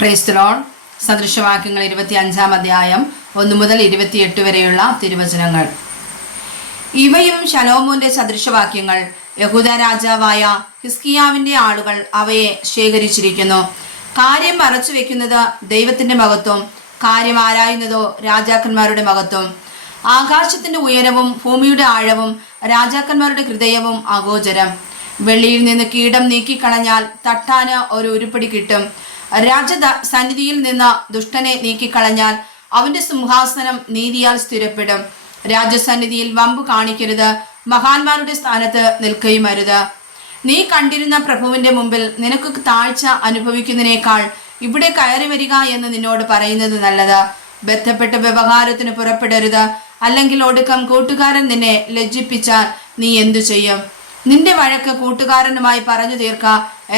Price the lord. സദൃശവാക്യങ്ങൾ 25-ാം അധ്യായം 1 മുതൽ 28 വരെയുള്ള തിരുവചനങ്ങൾ. ഇവയും ശലോമോന്റെ സദൃശവാക്യങ്ങൾ. യഹൂദ രാജാവായ ഹിസ്കിയാവിന്റെ ആളുകൾ അവയെ ശേഖരിച്ചിരിക്കുന്നു. കാര്യം മറച്ചു വെക്കുന്നത് ദൈവത്തിന്റെ മഹത്വം, കാര്യം ആരായുന്നതോ രാജാക്കന്മാരുടെ മഹത്വം. ആകാശത്തിന്റെ ഉയരവും ഭൂമിയുടെ ആഴവും രാജാക്കന്മാരുടെ ഹൃദയവും അഗോചരം. വെള്ളിയിൽ നിന്ന് കീടം നീക്കിക്കളഞ്ഞാൽ തട്ടാന് ഒരു ഉരുപ്പടി കിട്ടും. സന്നിധിയിൽ നിന്ന് ദുഷ്ടനെ നീക്കിക്കളഞ്ഞാൽ അവന്റെ സിംഹാസനം നീതിയാൽ സ്ഥിരപ്പെടും. രാജസന്നിധിയിൽ വമ്പു കാണിക്കരുത്, മഹാന്മാരുടെ സ്ഥാനത്ത് നിൽക്കുകയും അരുത്. നീ കണ്ടിരുന്ന പ്രഭുവിന്റെ മുമ്പിൽ നിനക്ക് താഴ്ച അനുഭവിക്കുന്നതിനേക്കാൾ ഇവിടെ കയറി വരിക എന്ന് നിന്നോട് പറയുന്നത് നല്ലത്. ബന്ധപ്പെട്ട വ്യവഹാരത്തിന് പുറപ്പെടരുത്, അല്ലെങ്കിൽ ഒടുക്കം കൂട്ടുകാരൻ നിന്നെ ലജ്ജിപ്പിച്ചാൽ നീ എന്തു ചെയ്യും? നിന്റെ വഴക്ക് കൂട്ടുകാരനുമായി പറഞ്ഞു തീർക്ക,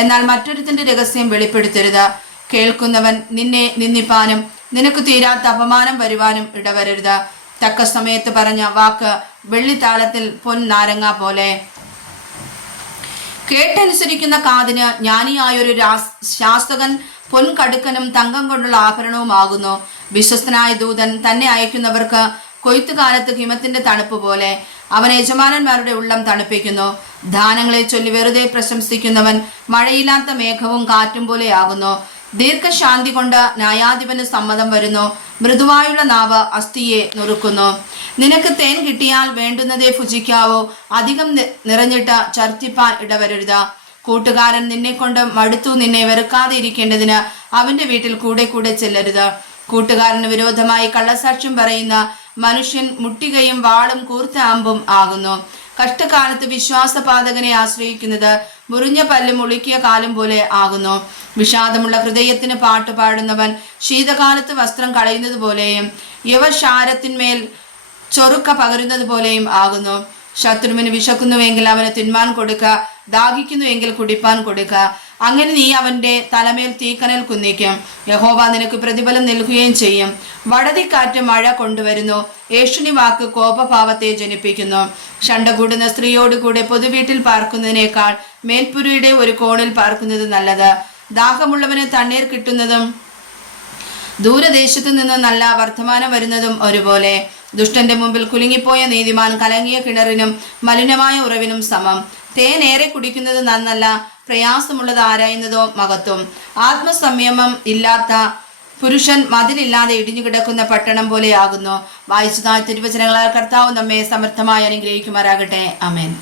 എന്നാൽ മറ്റൊരുത്തിന്റെ രഹസ്യം വെളിപ്പെടുത്തരുത്. കേൾക്കുന്നവൻ നിന്നെ നിന്ദിപ്പാനും നിനക്ക് തീരാത്ത അപമാനം വരുവാനും ഇടവരരുത്. തക്ക സമയത്ത് പറഞ്ഞ വാക്ക് വെള്ളിത്താളത്തിൽ പൊൻനാരങ്ങ പോലെ. കേട്ടനുസരിക്കുന്ന കാതിന് ജ്ഞാനിയായൊരു ശാസ്ത്രകൻ പൊൻകടുക്കനും തങ്കം കൊണ്ടുള്ള ആഭരണവുമാകുന്നു. വിശ്വസ്തനായ ദൂതൻ തന്നെ അയക്കുന്നവർക്ക് കൊയ്ത്തുകാലത്ത് ഹിമത്തിന്റെ തണുപ്പ് പോലെ. അവൻ യജമാനന്മാരുടെ ഉള്ളം തണുപ്പിക്കുന്നു. ദാനങ്ങളെ ചൊല്ലി വെറുതെ പ്രശംസിക്കുന്നവൻ മഴയില്ലാത്ത മേഘവും കാറ്റും പോലെയാകുന്നു. ദീർഘശാന്തി കൊണ്ട് ന്യായാധിപന് സമ്മതം വരുന്നു. മൃദുവായുള്ള നാവ് അസ്ഥിയെ നുറുക്കുന്നു. നിനക്ക് തേൻ കിട്ടിയാൽ വേണ്ടുന്നതേ ഭുജിക്കാവോ, അധികം നിറഞ്ഞിട്ട് ഛർദ്ദിപ്പാൻ ഇടവരരുത്. കൂട്ടുകാരൻ നിന്നെ കൊണ്ട് മടുത്തു നിന്നെ വെറുക്കാതെ ഇരിക്കേണ്ടതിന് അവന്റെ വീട്ടിൽ കൂടെ കൂടെ ചെല്ലരുത്. കൂട്ടുകാരന് വിരോധമായി കള്ളസാക്ഷ്യം പറയുന്ന മനുഷ്യൻ മുട്ടികയും വാളും കൂർത്ത അമ്പും ആകുന്നു. കഷ്ടകാലത്ത് വിശ്വാസപാതകനെ ആശ്രയിക്കുന്നത് മുറിഞ്ഞ പല്ലും ഉളുക്കിയ കാലം പോലെ ആകുന്നു. വിഷാദമുള്ള ഹൃദയത്തിന് പാട്ട് പാടുന്നവൻ ശീതകാലത്ത് വസ്ത്രം കളയുന്നത് പോലെയും യവശാരത്തിന്മേൽ ചൊറുക്ക പകരുന്നത് പോലെയും ആകുന്നു. ശത്രുവിന് വിശക്കുന്നുവെങ്കിൽ അവന് തിന്മാൻ കൊടുക്ക, ദാഹിക്കുന്നുവെങ്കിൽ കുടിപ്പാൻ കൊടുക്ക. അങ്ങനെ നീ അവന്റെ തലമേൽ തീക്കനൽ കുന്നിക്കും. യഹോവ നിനക്ക് പ്രതിഫലം നൽകുകയും ചെയ്യും. വടതിക്കാറ്റ് മഴ കൊണ്ടുവരുന്നു. ഏഷണി വാക്ക് കോപഭാവത്തെ ജനിപ്പിക്കുന്നു. ഷണ്ട കൂടുന്ന സ്ത്രീയോടുകൂടെ പൊതുവീട്ടിൽ പാർക്കുന്നതിനേക്കാൾ മേൽപ്പുരയുടെ ഒരു കോണിൽ പാർക്കുന്നത് നല്ലത്. ദാഹമുള്ളവന് തണ്ണീർ കിട്ടുന്നതും ദൂരദേശത്തു നിന്ന് നല്ല വർത്തമാനം വരുന്നതും ഒരുപോലെ. ദുഷ്ടന്റെ മുമ്പിൽ കുലുങ്ങിപ്പോയ നീതിമാൻ കലങ്ങിയ കിണറിനും മലിനമായ ഉറവിനും സമം. തേനേറെ കുടിക്കുന്നത് നന്നല്ല, പ്രയാസമുള്ളത് ആരായുന്നതോ മഹത്വം. ആത്മസംയമം ഇല്ലാത്ത പുരുഷൻ മതിലില്ലാതെ ഇടിഞ്ഞു കിടക്കുന്ന പട്ടണം പോലെയാകുന്നു. വായിച്ചതായ തിരുവചനങ്ങളാൽ കർത്താവ് നമ്മെ സമർത്ഥമായി അനുഗ്രഹിക്കുമാറാകട്ടെ. ആമേൻ.